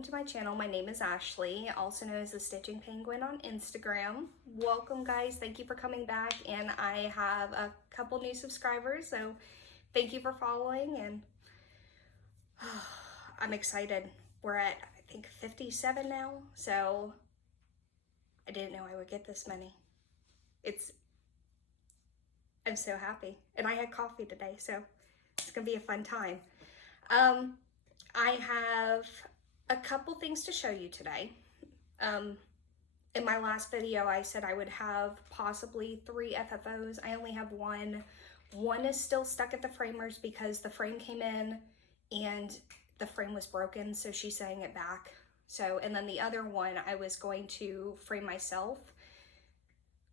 welcome to my channel. My name is Ashley, also known as the Stitching Penguin on Instagram. Welcome guys, thank you for coming back, and I have a couple new subscribers, so thank you for following, and I'm excited. We're at, I think, 57 now, so I didn't know I would get this many. I'm so happy, and I had coffee today, so it's gonna be a fun time. I have a couple things to show you today. In my last video, I said I would have possibly 3 FFOs. I only have one. One is still stuck at the framers because the frame came in and the frame was broken, so she's sending it back. So, and then the other one I was going to frame myself.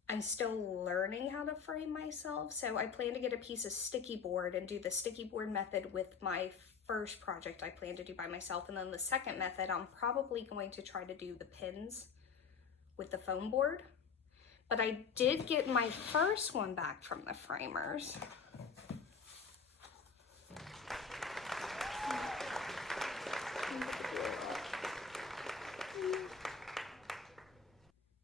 I'm still learning how to frame myself, so I plan to get a piece of sticky board and do the sticky board method with my first project I plan to do by myself. And then the second method, I'm probably going to try to do the pins with the foam board. But I did get my first one back from the framers.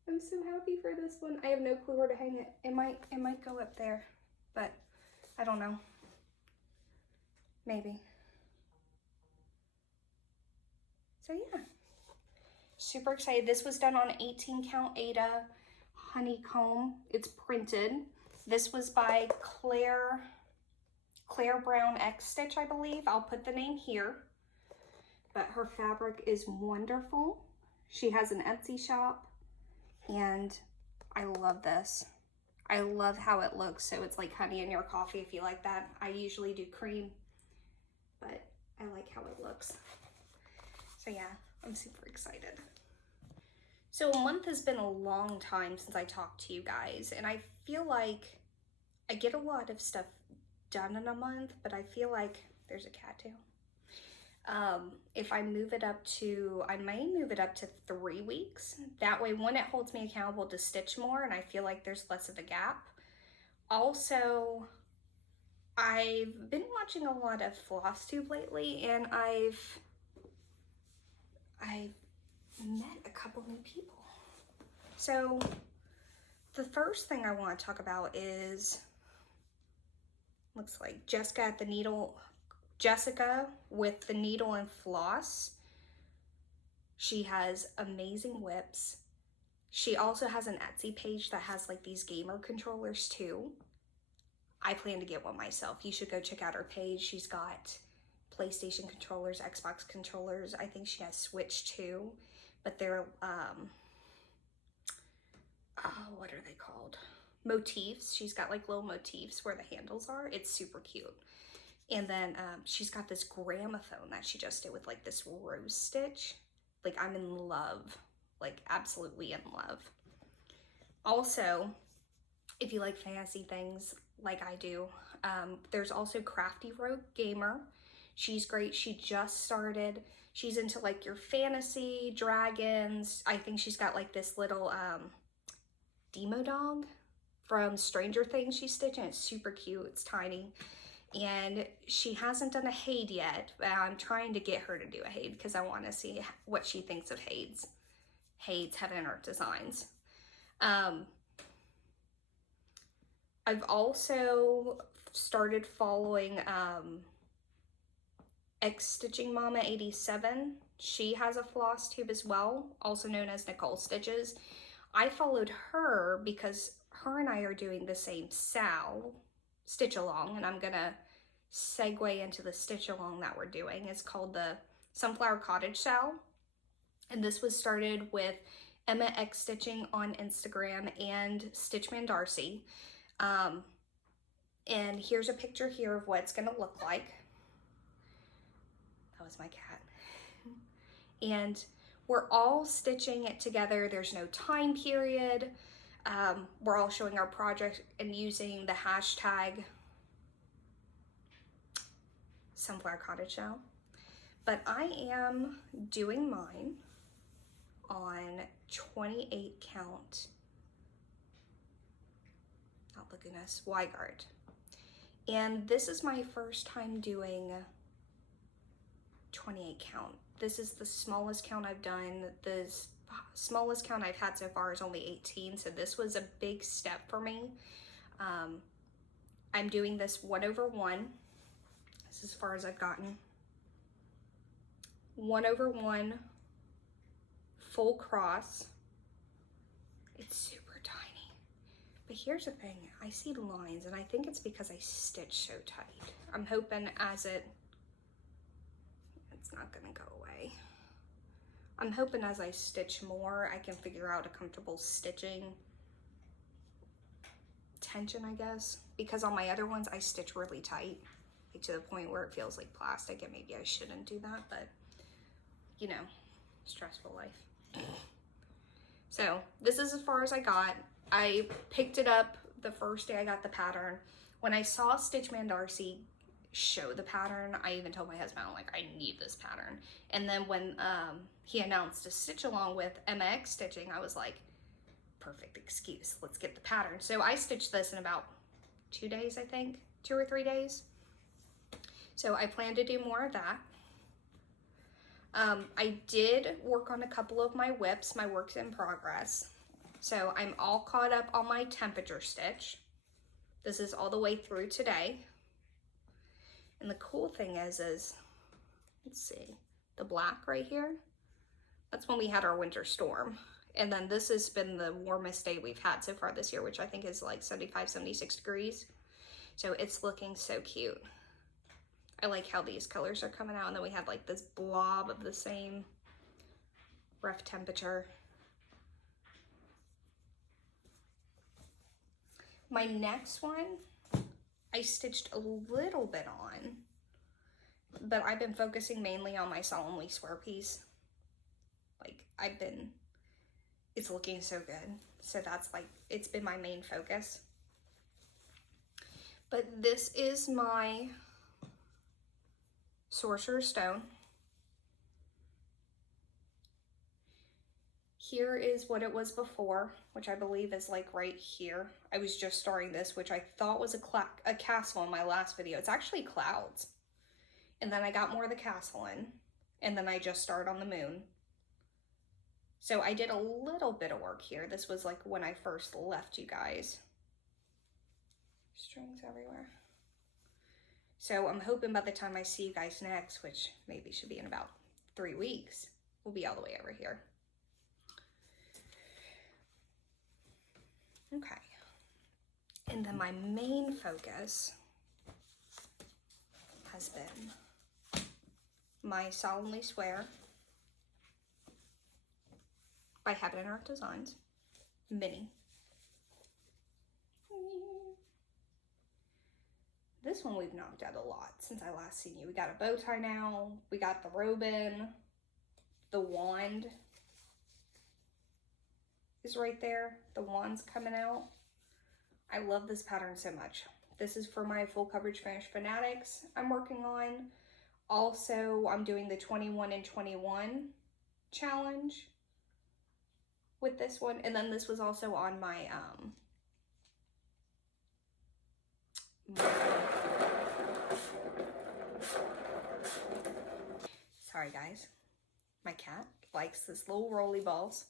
I'm so happy for this one. I have no clue where to hang it. It might go up there, but I don't know. Maybe. So yeah, super excited. This was done on 18 count Aida honeycomb. It's printed. This was by Claire Brown X Stitch, I believe. I'll put the name here, but her fabric is wonderful. She has an Etsy shop, and I love this. I love how it looks. So it's like honey in your coffee if you like that. I usually do cream, but I like how it looks. So yeah, I'm super excited. So a month has been a long time since I talked to you guys, and I feel like I get a lot of stuff done in a month, but I feel like there's a cat too. If I move it up to, I may move it up to 3 weeks. That way, one, it holds me accountable to stitch more, and I feel like there's less of a gap. Also, I've been watching a lot of Flosstube lately, and I've met a couple new people. So the first thing I want to talk about is, looks like Jessica with the needle and floss. She has amazing whips. She also has an Etsy page that has like these gamer controllers too. I plan to get one myself. You should go check out her page. She's got PlayStation controllers, Xbox controllers. I think she has Switch too, but they're, what are they called? Motifs. She's got like little motifs where the handles are. It's super cute. And then she's got this gramophone that she just did with like this rose stitch. Like, I'm in love, like absolutely in love. Also, if you like fantasy things like I do, there's also Crafty Rogue Gamer. She's great. She just started. She's into like your fantasy, dragons. I think she's got like this little demo dog from Stranger Things she's stitching. It's super cute. It's tiny. And she hasn't done a Haid yet, but I'm trying to get her to do a Haid because I want to see what she thinks of Haid's Heaven and Earth designs. I've also started following X Stitching Mama 87. She has a Flosstube as well, also known as Nicole Stitches. I followed her because her and I are doing the same SAL stitch along, and I'm gonna segue into the stitch along that we're doing. It's called the Sunflower Cottage SAL, and this was started with Emma X Stitching on Instagram and Stitchman Darcy. And here's a picture here of what it's gonna look like. That was my cat. And we're all stitching it together. There's no time period. We're all showing our project and using the hashtag Sunflower Cottage SAL. But I am doing mine on 28 count, not the goodness, Y-guard. And this is my first time doing 28 count. This is the smallest count I've done. The smallest count I've had so far is only 18, so this was a big step for me. I'm doing this 1/1. This is as far as I've gotten. 1/1 full cross. It's super tiny. But here's the thing, I see lines, and I think it's because I stitch so tight. I'm hoping it's not gonna go away. I'm hoping as I stitch more, I can figure out a comfortable stitching tension, I guess. Because on my other ones, I stitch really tight, like to the point where it feels like plastic, and maybe I shouldn't do that, but you know, stressful life. So this is as far as I got. I picked it up the first day I got the pattern. When I saw Stitchman Darcy show the pattern, I even told my husband, I'm like, I need this pattern. And then when he announced a stitch along with MX stitching, I was like, perfect excuse, let's get the pattern. So I stitched this in about 2 days, I think, 2 or 3 days. So I plan to do more of that. I did work on a couple of my whips, my works in progress. So I'm all caught up on my temperature stitch. This is all the way through today. And the cool thing is, let's see, the black right here, that's when we had our winter storm. And then this has been the warmest day we've had so far this year, which I think is like 75, 76 degrees. So it's looking so cute. I like how these colors are coming out, and then we had like this blob of the same rough temperature. My next one, I stitched a little bit on, but I've been focusing mainly on my solemnly swear piece. Like it's looking so good. So that's like, it's been my main focus. But this is my Sorcerer's Stone. Here is what it was before, which I believe is like right here. I was just starting this, which I thought was a castle in my last video. It's actually clouds. And then I got more of the castle in, and then I just started on the moon. So I did a little bit of work here. This was like when I first left you guys. Strings everywhere. So I'm hoping by the time I see you guys next, which maybe should be in about 3 weeks, we'll be all the way over here. Okay. And then my main focus has been my Solemnly Swear by Habit and Art Designs mini. This one we've knocked out a lot since I last seen you. We got a bow tie now. We got the robe in. The wand is right there. The wand's coming out. I love this pattern so much. This is for my full coverage finish fanatics I'm working on. Also, I'm doing the 21 and 21 challenge with this one. And then this was also on my sorry guys, my cat likes this little rolly balls.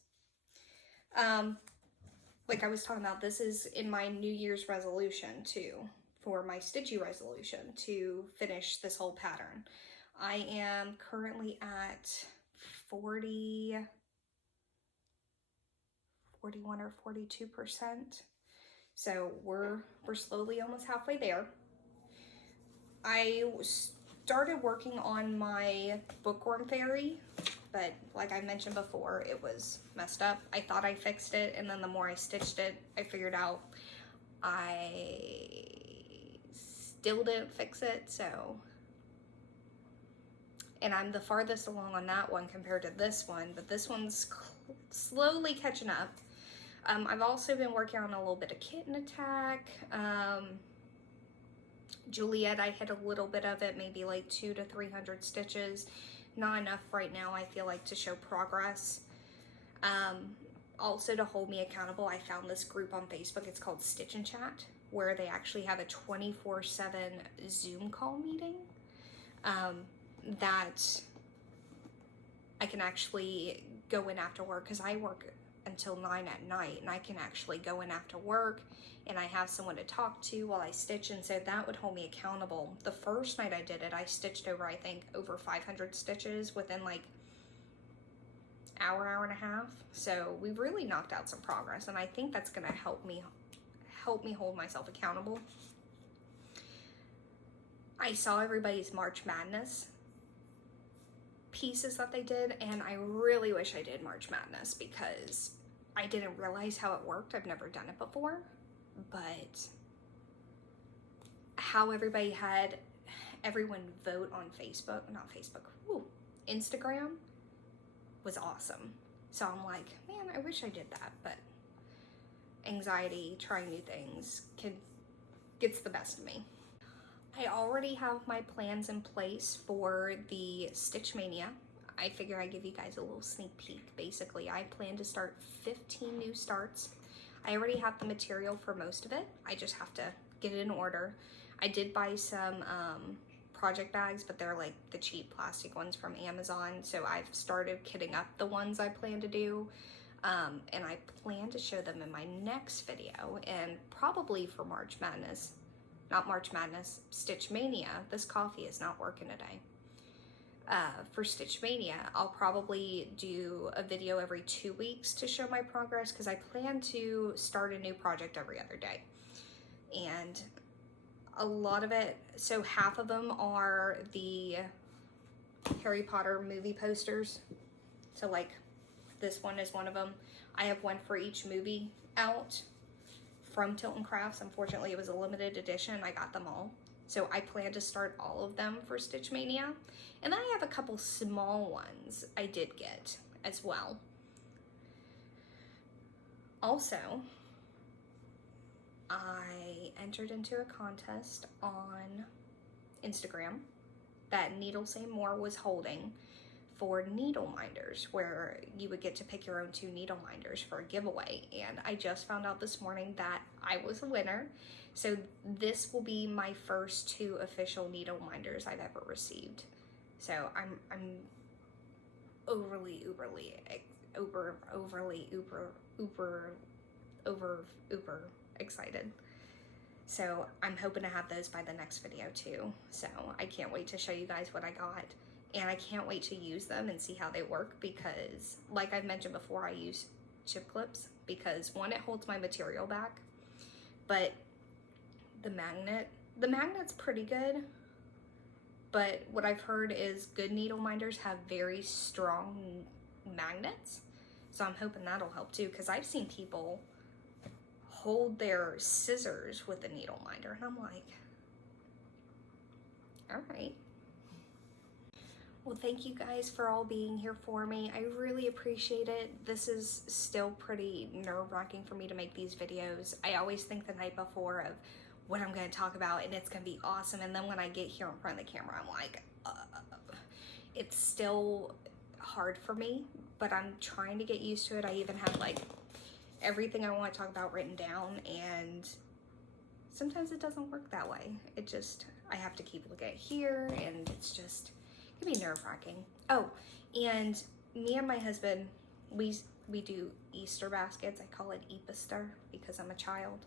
Like I was talking about, this is in my New Year's resolution too, for my stitchy resolution to finish this whole pattern. I am currently at 41 or 42%. So we're slowly almost halfway there. I started working on my bookworm fairy, but like I mentioned before, it was messed up. I thought I fixed it, and then the more I stitched it, I figured out I still didn't fix it, so. And I'm the farthest along on that one compared to this one, but this one's slowly catching up. I've also been working on a little bit of Kitten Attack. Juliet, I hit a little bit of it, maybe like 200 to 300 stitches. Not enough right now, I feel like, to show progress. Also, to hold me accountable, I found this group on Facebook. It's called Stitch and Chat, where they actually have a 24/7 Zoom call meeting that I can actually go in after work, because I work until 9 at night, and I can actually go in after work and I have someone to talk to while I stitch, and so that would hold me accountable. The first night I did it, I stitched over, I think, over 500 stitches within like hour and a half. So we really knocked out some progress, and I think that's gonna help me hold myself accountable. I saw everybody's March Madness pieces that they did, and I really wish I did March Madness because I didn't realize how it worked. I've never done it before, but how everybody had everyone vote on Instagram was awesome. So I'm like, man, I wish I did that, but anxiety, trying new things gets the best of me. I already have my plans in place for the Stitch Mania. I figure I'd give you guys a little sneak peek. Basically, I plan to start 15 new starts. I already have the material for most of it. I just have to get it in order. I did buy some project bags, but they're like the cheap plastic ones from Amazon. So I've started kitting up the ones I plan to do. And I plan to show them in my next video, and probably for March Madness. Not March Madness, Stitch Mania. This coffee is not working today. For Stitch Mania, I'll probably do a video every 2 weeks to show my progress, because I plan to start a new project every other day. And a lot of it, so half of them are the Harry Potter movie posters. So like this one is one of them. I have one for each movie out from Tilton Crafts. Unfortunately, it was a limited edition. I got them all. So I plan to start all of them for Stitch Mania. And then I have a couple small ones I did get as well. Also, I entered into a contest on Instagram that Needle Say More was holding for needle minders, where you would get to pick your own 2 needle minders for a giveaway. And I just found out this morning that I was a winner. So this will be my first 2 official needle minders I've ever received. So I'm overly excited. So I'm hoping to have those by the next video too. So I can't wait to show you guys what I got. And I can't wait to use them and see how they work, because like I've mentioned before, I use chip clips because, one, it holds my material back, but the magnet's pretty good. But what I've heard is good needle minders have very strong magnets. So I'm hoping that'll help too, because I've seen people hold their scissors with a needle minder, and I'm like, all right. Well, thank you guys for all being here for me. I really appreciate it. This is still pretty nerve-wracking for me to make these videos. I always think the night before of what I'm going to talk about, and it's going to be awesome. And then when I get here in front of the camera, I'm like, it's still hard for me, but I'm trying to get used to it. I even have like everything I want to talk about written down, and sometimes it doesn't work that way. I have to keep looking at here, and it's just, it can be nerve-wracking. Oh, and me and my husband, we do Easter baskets. I call it Easter because I'm a child.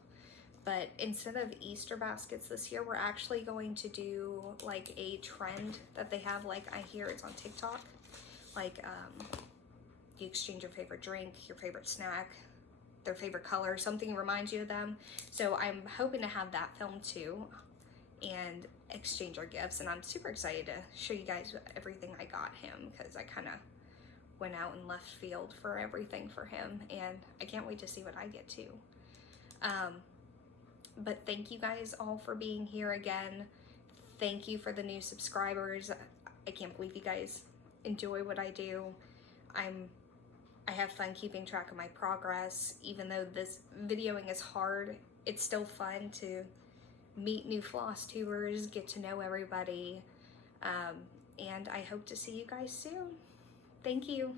But instead of Easter baskets this year, we're actually going to do like a trend that they have, like I hear it's on TikTok. Like you exchange your favorite drink, your favorite snack, their favorite color, something reminds you of them. So I'm hoping to have that filmed too and exchange our gifts. And I'm super excited to show you guys everything I got him, because I kind of went out in left field for everything for him, and I can't wait to see what I get too. But thank you guys all for being here again. Thank you for the new subscribers. I can't believe you guys enjoy what I do. I have fun keeping track of my progress. Even though this videoing is hard, it's still fun to meet new floss tubers, get to know everybody, and I hope to see you guys soon. Thank you.